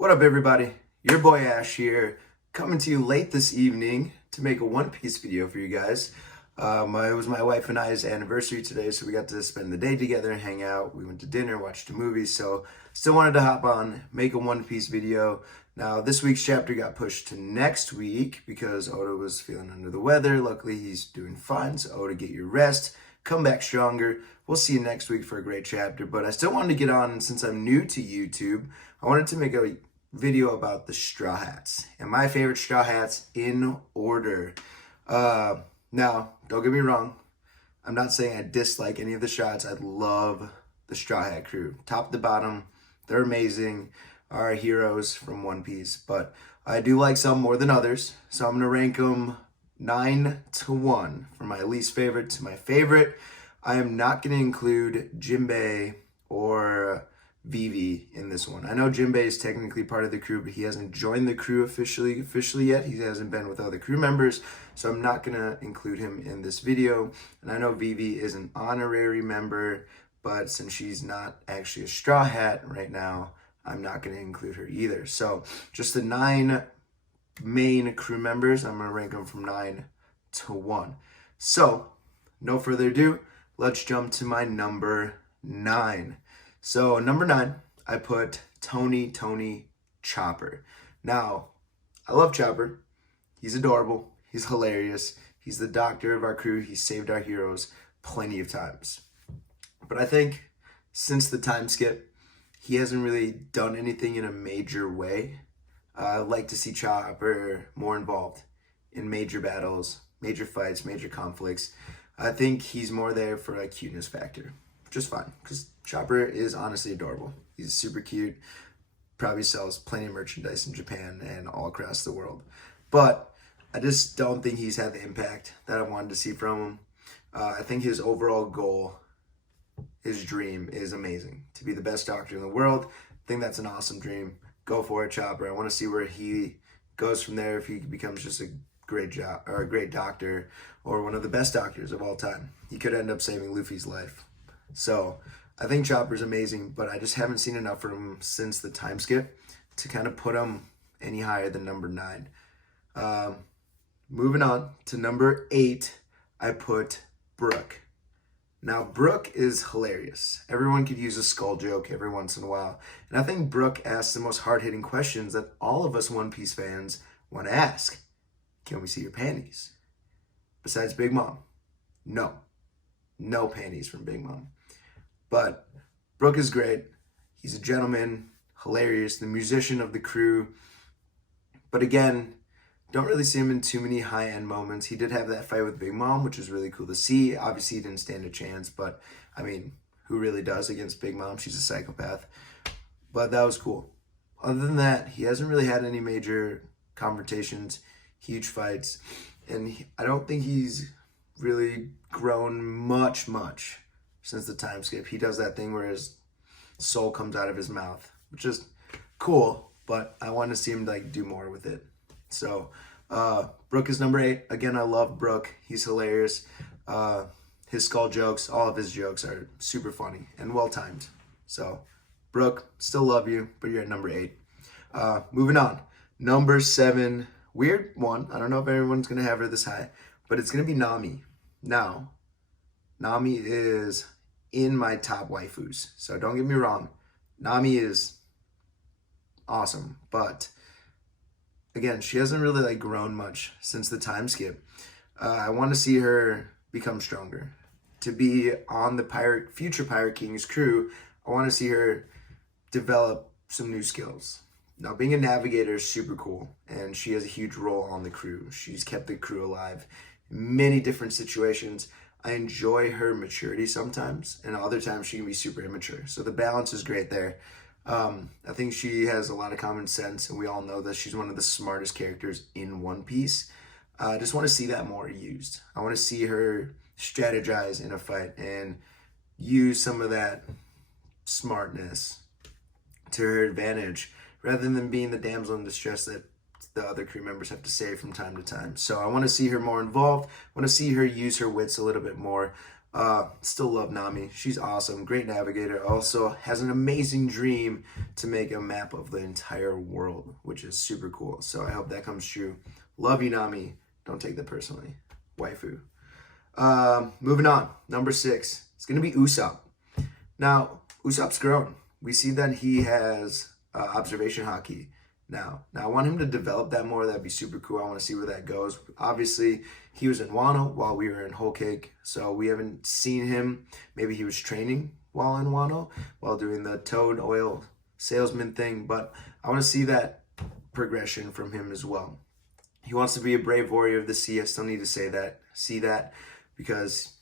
What up, everybody? Your boy Ash here, coming to you late this evening to make a One Piece video for you guys. It was my wife and I's anniversary today, so we got to spend the day together and hang out. We went to dinner, watched a movie, so still wanted to hop on, make a One Piece video. Now, this week's chapter got pushed to next week because Oda was feeling under the weather. Luckily, he's doing fine, so Oda, get your rest, come back stronger. We'll see you next week for a great chapter, but I still wanted to get on, and since I'm new to YouTube, I wanted to make a video about the Straw Hats and my favorite Straw Hats in order. Now, don't get me wrong. I'm not saying I dislike any of the Straw Hats. I love the Straw Hat crew. Top to bottom, they're amazing. Our heroes from One Piece. But I do like some more than others. So I'm going to rank them 9 to 1 from my least favorite to my favorite. I am not going to include Jinbei or Vivi in this one. I know Jinbei is technically part of the crew, but he hasn't joined the crew officially yet. He hasn't been with other crew members, so I'm not gonna include him in this video. And I know Vivi is an honorary member, but since she's not actually a Straw Hat right now, I'm not gonna include her either. So just the 9 main crew members, I'm gonna rank them from 9 to 1. So no further ado, let's jump to my number 9. So number 9, I put Tony Chopper. Now, I love Chopper. He's adorable. He's hilarious. He's the doctor of our crew. He saved our heroes plenty of times. But I think since the time skip, he hasn't really done anything in a major way. I'd like to see Chopper more involved in major battles, major fights, major conflicts. I think he's more there for a cuteness factor. Just fine, because Chopper is honestly adorable. He's super cute, probably sells plenty of merchandise in Japan and all across the world. But I just don't think he's had the impact that I wanted to see from him. I think his overall goal, his dream is amazing. To be the best doctor in the world. I think that's an awesome dream. Go for it, Chopper. I want to see where he goes from there, if he becomes just a great doctor or one of the best doctors of all time. He could end up saving Luffy's life. So I think Chopper's amazing, but I just haven't seen enough from him since the time skip to kind of put him any higher than number 9. Moving on to number 8, I put Brook. Now, Brook is hilarious. Everyone could use a skull joke every once in a while. And I think Brook asks the most hard-hitting questions that all of us One Piece fans want to ask. Can we see your panties? Besides Big Mom. No. No panties from Big Mom. But Brook is great. He's a gentleman, hilarious, the musician of the crew. But again, don't really see him in too many high-end moments. He did have that fight with Big Mom, which was really cool to see. Obviously, he didn't stand a chance, but I mean, who really does against Big Mom? She's a psychopath. But that was cool. Other than that, he hasn't really had any major confrontations, huge fights, and I don't think he's really grown much since the time skip. He does that thing where his soul comes out of his mouth, which is cool, but I want to see him like do more with it. So Brook is number 8. Again, I love Brook. He's hilarious. His skull jokes, all of his jokes are super funny and well timed. So Brook, still love you, but you're at number 8. Moving on, number 7, weird one. I don't know if everyone's gonna have her this high, but it's gonna be Nami. Now, Nami is in my top waifus. So don't get me wrong. Nami is awesome. But again, she hasn't really like grown much since the time skip. I want to see her become stronger. To be on the future Pirate King's crew, I want to see her develop some new skills. Now, being a navigator is super cool. And she has a huge role on the crew. She's kept the crew alive in many different situations. I enjoy her maturity sometimes, and other times she can be super immature. So the balance is great there. I think she has a lot of common sense, and we all know that she's one of the smartest characters in One Piece. I just want to see that more used. I want to see her strategize in a fight and use some of that smartness to her advantage, rather than being the damsel in distress that the other crew members have to save from time to time. So I want to see her more involved. I want to see her use her wits a little bit more. Still love Nami. She's awesome. Great navigator. Also has an amazing dream to make a map of the entire world, which is super cool. So I hope that comes true. Love you, Nami. Don't take that personally. Waifu. Moving on. Number 6. It's going to be Usopp. Now, Usopp's grown. We see that he has observation haki now. I want him to develop that more. That'd be super cool. I want to see where that goes. Obviously, he was in Wano while we were in Whole Cake, so we haven't seen him. Maybe he was training while in Wano, while doing the toad oil salesman thing, but I want to see that progression from him as well. He wants to be a brave warrior of the sea. I still need to see that, because,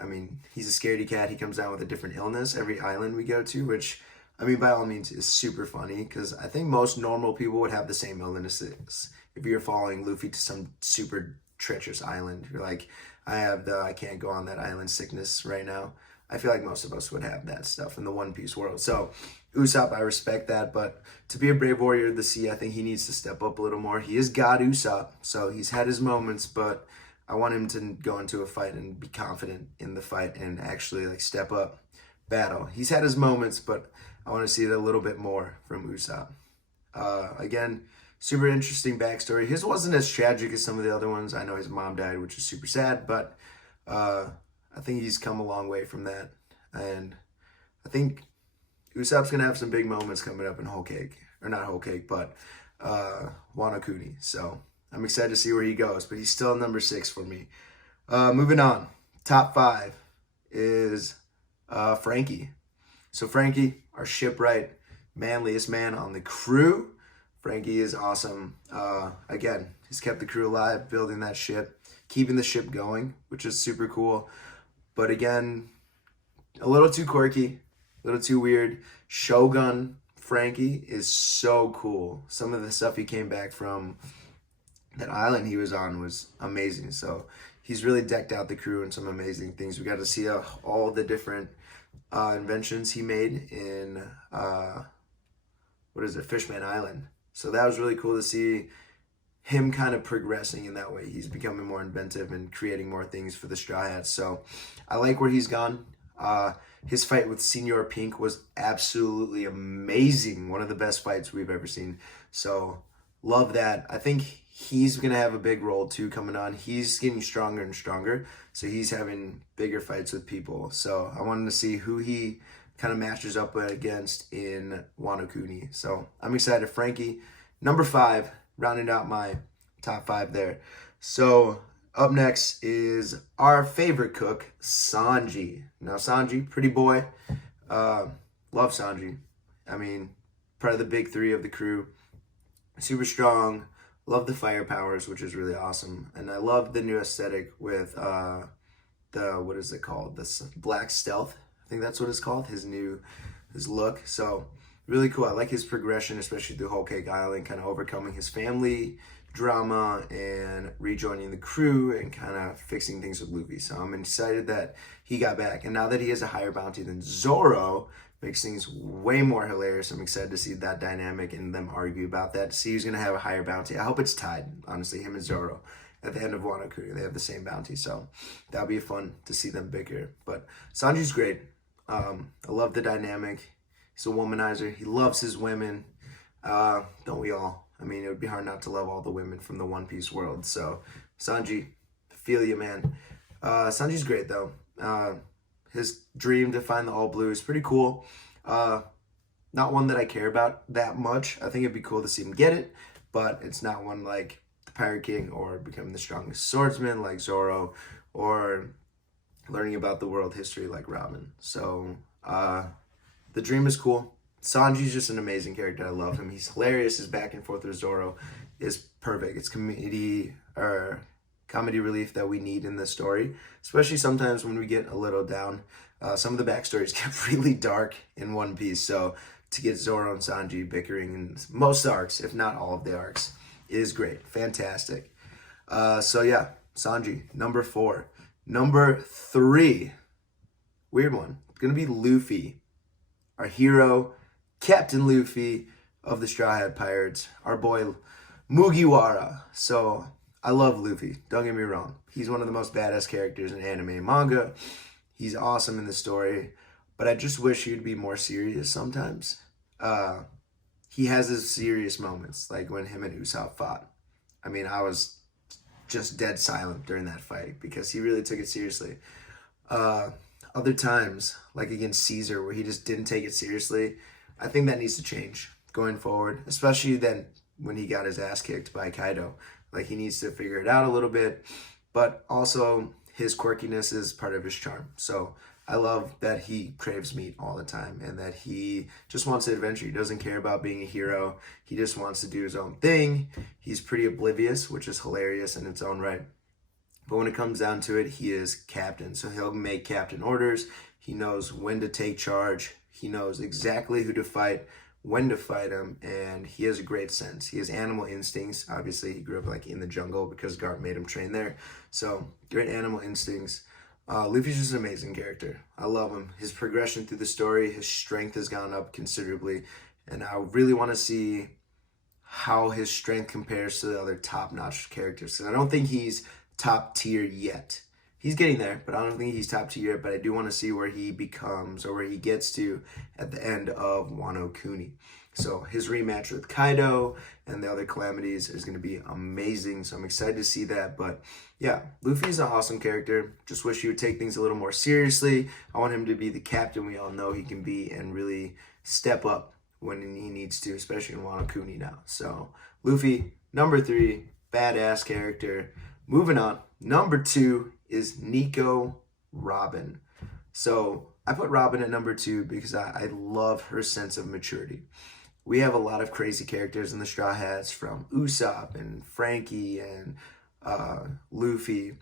I mean, he's a scaredy cat. He comes down with a different illness every island we go to, which, I mean, by all means, is super funny, because I think most normal people would have the same illnesses. If you're following Luffy to some super treacherous island, you're like, I can't go on that island sickness right now. I feel like most of us would have that stuff in the One Piece world. So, Usopp, I respect that, but to be a brave warrior of the sea, I think he needs to step up a little more. He is God Usopp, so he's had his moments, but I want him to go into a fight and be confident in the fight and actually like step up, battle. He's had his moments, but I want to see it a little bit more from Usopp. Again, super interesting backstory. His wasn't as tragic as some of the other ones. I know his mom died, which is super sad, but I think he's come a long way from that. And I think Usopp's going to have some big moments coming up in Whole Cake. Or not Whole Cake, but Wano Kuni. So I'm excited to see where he goes, but he's still number 6 for me. Moving on. Top 5 is Frankie. So Frankie, our shipwright, manliest man on the crew. Frankie is awesome. Again, he's kept the crew alive, building that ship, keeping the ship going, which is super cool. But again, a little too quirky, a little too weird. Shogun Frankie is so cool. Some of the stuff he came back from, that island he was on, was amazing. So he's really decked out the crew in some amazing things. We got to see all the different inventions he made in, Fishman Island. So that was really cool to see him kind of progressing in that way. He's becoming more inventive and creating more things for the Straw Hats. So I like where he's gone. His fight with Senor Pink was absolutely amazing. One of the best fights we've ever seen. So love that. I think he's going to have a big role too coming on. He's getting stronger and stronger. So he's having bigger fights with people. So I wanted to see who he kind of matches up against in Wano Kuni. So I'm excited. Frankie, number 5, rounding out my top 5 there. So up next is our favorite cook, Sanji. Now Sanji, pretty boy. Love Sanji. I mean, part of the big 3 of the crew. Super strong. Love the fire powers, which is really awesome. And I love the new aesthetic with what is it called? The Black Stealth. I think that's what it's called. His look. So really cool. I like his progression, especially through Whole Cake Island, kind of overcoming his family drama and rejoining the crew and kind of fixing things with Luffy. So I'm excited that he got back. And now that he has a higher bounty than Zoro, makes things way more hilarious. I'm excited to see that dynamic and them argue about that, to see who's going to have a higher bounty. I hope it's tied, honestly, him and Zoro. At the end of Wano Kuni, they have the same bounty. So that'll be fun to see them bicker. But Sanji's great. I love the dynamic. He's a womanizer. He loves his women. Don't we all? I mean, it would be hard not to love all the women from the One Piece world. So, Sanji, feel you, man. Sanji's great, though. His dream to find the All Blue is pretty cool. Not one that I care about that much. I think it'd be cool to see him get it, but it's not one like the Pirate King or becoming the strongest swordsman like Zoro, or learning about the world history like Robin. So, the dream is cool. Sanji's just an amazing character. I love him. He's hilarious. His back and forth with Zoro is perfect. It's comedy relief that we need in this story, especially sometimes when we get a little down. Some of the backstories get really dark in One Piece, so to get Zoro and Sanji bickering in most arcs, if not all of the arcs, is great. Fantastic. So yeah, Sanji, number 4. Number 3, weird one. It's going to be Luffy, our hero, Captain Luffy of the Straw Hat Pirates, our boy Mugiwara. So I love Luffy, don't get me wrong. He's one of the most badass characters in anime and manga. He's awesome in the story, but I just wish he'd be more serious sometimes. He has his serious moments, like when him and Usopp fought. I mean, I was just dead silent during that fight because he really took it seriously. Other times, like against Caesar, where he just didn't take it seriously, I think that needs to change going forward, especially then when he got his ass kicked by Kaido. Like, he needs to figure it out a little bit, but also his quirkiness is part of his charm. So I love that he craves meat all the time and that he just wants adventure. He doesn't care about being a hero. He just wants to do his own thing. He's pretty oblivious, which is hilarious in its own right. But when it comes down to it, he is captain. So he'll make captain orders. He knows when to take charge. He knows exactly who to fight, when to fight him, and he has a great sense. He has animal instincts. Obviously, he grew up like in the jungle because Garp made him train there. So great animal instincts. Luffy's just an amazing character. I love him. His progression through the story, his strength has gone up considerably, and I really want to see how his strength compares to the other top-notch characters. And I don't think he's top tier yet. He's getting there, but I don't think he's top tier yet. But I do want to see where he becomes or where he gets to at the end of Wano Kuni. So his rematch with Kaido and the other calamities is going to be amazing. So I'm excited to see that. But yeah, Luffy's an awesome character. Just wish he would take things a little more seriously. I want him to be the captain we all know he can be and really step up when he needs to, especially in Wano Kuni now. So Luffy, number 3, badass character. Moving on, number 2 is Nico Robin. So I put Robin at number 2 because I love her sense of maturity. We have a lot of crazy characters in the Straw Hats, from Usopp and Frankie and Luffy,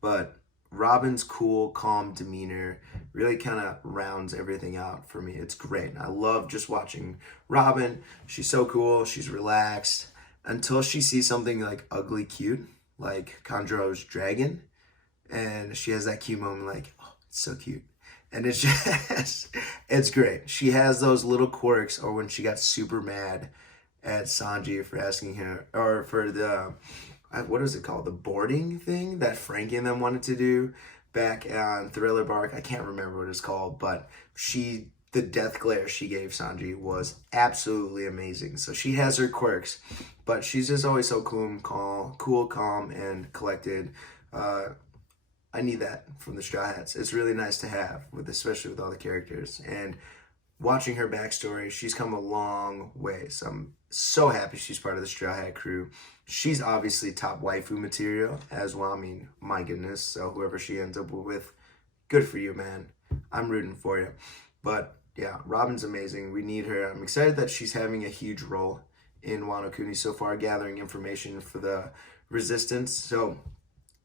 but Robin's cool, calm demeanor really kind of rounds everything out for me. It's great. I love just watching Robin. She's so cool. She's relaxed until she sees something like ugly cute, like Kanjuro's dragon, and she has that cute moment like, oh, it's so cute. And it's just, it's great. She has those little quirks, or when she got super mad at Sanji for asking her, or for the, what is it called? The boarding thing that Frankie and them wanted to do back on Thriller Bark. I can't remember what it's called, but the death glare she gave Sanji was absolutely amazing. So she has her quirks, but she's just always so cool, calm, and collected. I need that from the Straw Hats. It's really nice to have, especially with all the characters. And watching her backstory, she's come a long way. So I'm so happy she's part of the Straw Hat crew. She's obviously top waifu material as well. I mean, my goodness. So whoever she ends up with, good for you, man. I'm rooting for you. But yeah, Robin's amazing. We need her. I'm excited that she's having a huge role in Wano Kuni so far, gathering information for the resistance. So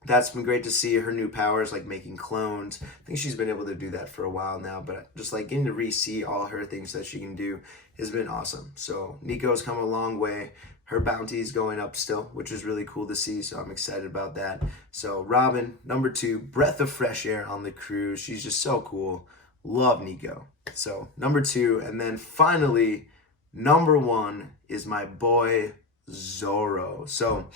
that's been great to see. Her new powers, like making clones. I think she's been able to do that for a while now, but just like getting to re-see all her things that she can do has been awesome. So Nico's come a long way. Her bounty is going up still, which is really cool to see. So I'm excited about that. So Robin, number 2, breath of fresh air on the crew. She's just so cool. Love Nico. So number 2, and then finally, number 1 is my boy Zoro. So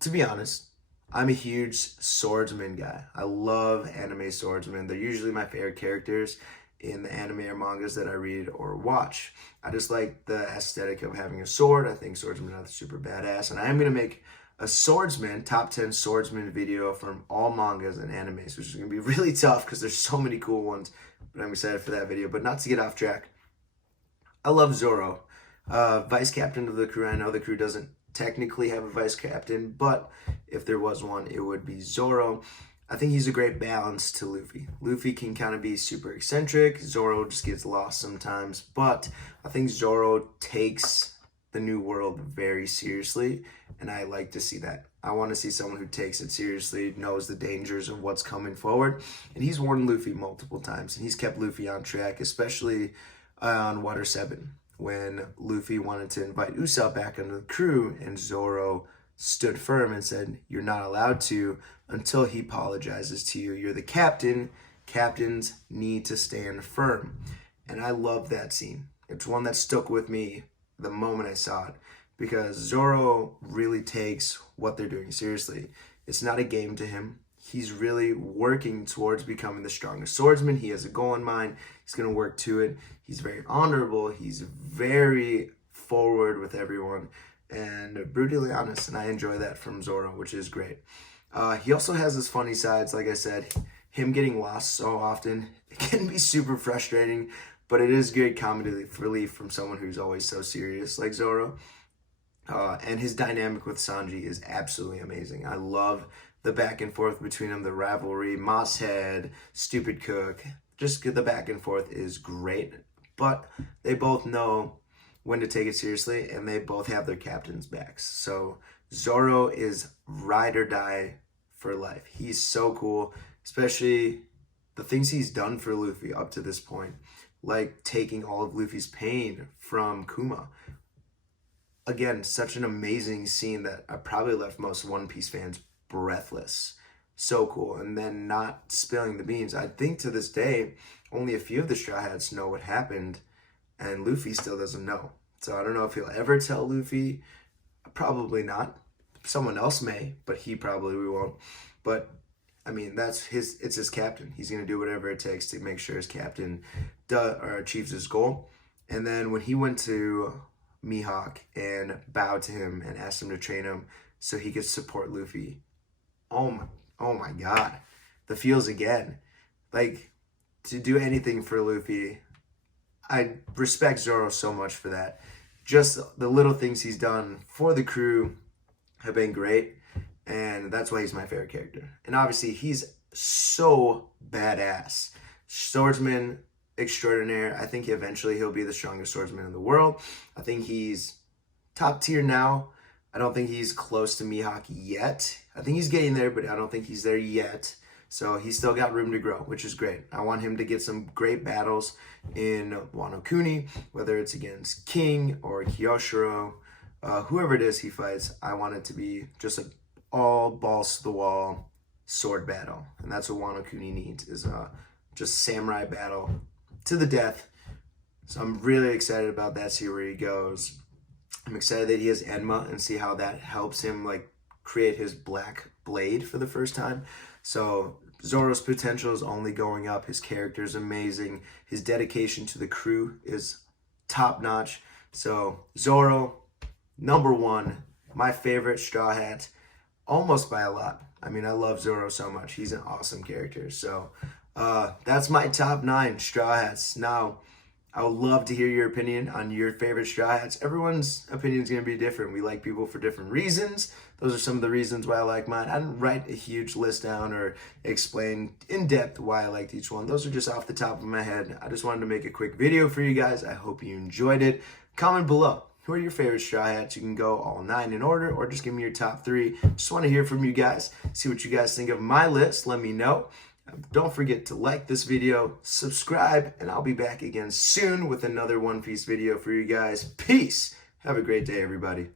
to be honest, I'm a huge swordsman guy. I love anime swordsmen. They're usually my favorite characters in the anime or mangas that I read or watch. I just like the aesthetic of having a sword. I think swordsmen are super badass. And I am going to make a swordsman, top 10 swordsman video from all mangas and animes, which is going to be really tough because there's so many cool ones. But I'm excited for that video. But not to get off track, I love Zoro. Vice captain of the crew. I know the crew doesn't technically have a vice captain, but if there was one, it would be Zoro. I think he's a great balance to Luffy. Luffy can kind of be super eccentric. Zoro just gets lost sometimes, but I think Zoro takes the new world very seriously, and I like to see that. I want to see someone who takes it seriously, knows the dangers of what's coming forward, and he's warned Luffy multiple times, and he's kept Luffy on track, especially on Water 7, when Luffy wanted to invite Usopp back into the crew, and Zoro stood firm and said, you're not allowed to until he apologizes to you. You're the captain. Captains need to stand firm. And I love that scene. It's one that stuck with me the moment I saw it, because Zoro really takes what they're doing seriously. It's not a game to him. he's really working towards becoming the strongest swordsman. He has a goal in mind. He's going to work to it. He's very honorable. He's very forward with everyone and brutally honest. And I enjoy that from Zoro, which is great. He also has his funny sides. Like I said, him getting lost so often, it can be super frustrating, but it is good comedy relief from someone who's always so serious like Zoro. And his dynamic with Sanji is absolutely amazing. I love the back and forth between them, the rivalry, Mosshead, Stupid Cook. Just the back and forth is great. But they both know when to take it seriously, and they both have their captain's backs. So Zoro is ride or die for life. He's so cool, especially the things he's done for Luffy up to this point, like taking all of Luffy's pain from Kuma. Again, such an amazing scene that I probably left most One Piece fans breathless. So cool. And then not spilling the beans. I think to this day, only a few of the Straw Hats know what happened, and Luffy still doesn't know. So I don't know if he'll ever tell Luffy. Probably not. Someone else may, but he probably won't. But I mean, it's his captain. He's going to do whatever it takes to make sure his captain achieves his goal. And then when he went to Mihawk and bowed to him and asked him to train him so he could support Luffy, oh my God, the feels again. Like, to do anything for Luffy, I respect Zoro so much for that. Just the little things he's done for the crew have been great, and that's why he's my favorite character. And obviously, he's so badass. Swordsman extraordinaire. I think eventually he'll be the strongest swordsman in the world. I think he's top tier now. I don't think he's close to Mihawk yet. I think he's getting there, but I don't think he's there yet. So he's still got room to grow, which is great. I want him to get some great battles in Wano Kuni, whether it's against King or Kyoshiro, whoever it is he fights. I want it to be just an all balls to the wall sword battle, and that's what Wano Kuni needs, is just samurai battle to the death. So I'm really excited about that. See where he goes. I'm excited that he has Enma and see how that helps him like create his black blade for the first time. So Zoro's potential is only going up. His character is amazing. His dedication to the crew is top notch. So Zoro, number one, my favorite Straw Hat, almost by a lot. I mean, I love Zoro so much. He's an awesome character. So that's my top 9 Straw Hats. Now, I would love to hear your opinion on your favorite Straw Hats. Everyone's opinion is going to be different. We like people for different reasons. Those are some of the reasons why I like mine. I didn't write a huge list down or explain in depth why I liked each one. Those are just off the top of my head. I just wanted to make a quick video for you guys. I hope you enjoyed it. Comment below. Who are your favorite Straw Hats? You can go all 9 in order or just give me your top 3. Just want to hear from you guys. See what you guys think of my list. Let me know. Don't forget to like this video, subscribe, and I'll be back again soon with another One Piece video for you guys. Peace. Have a great day, everybody.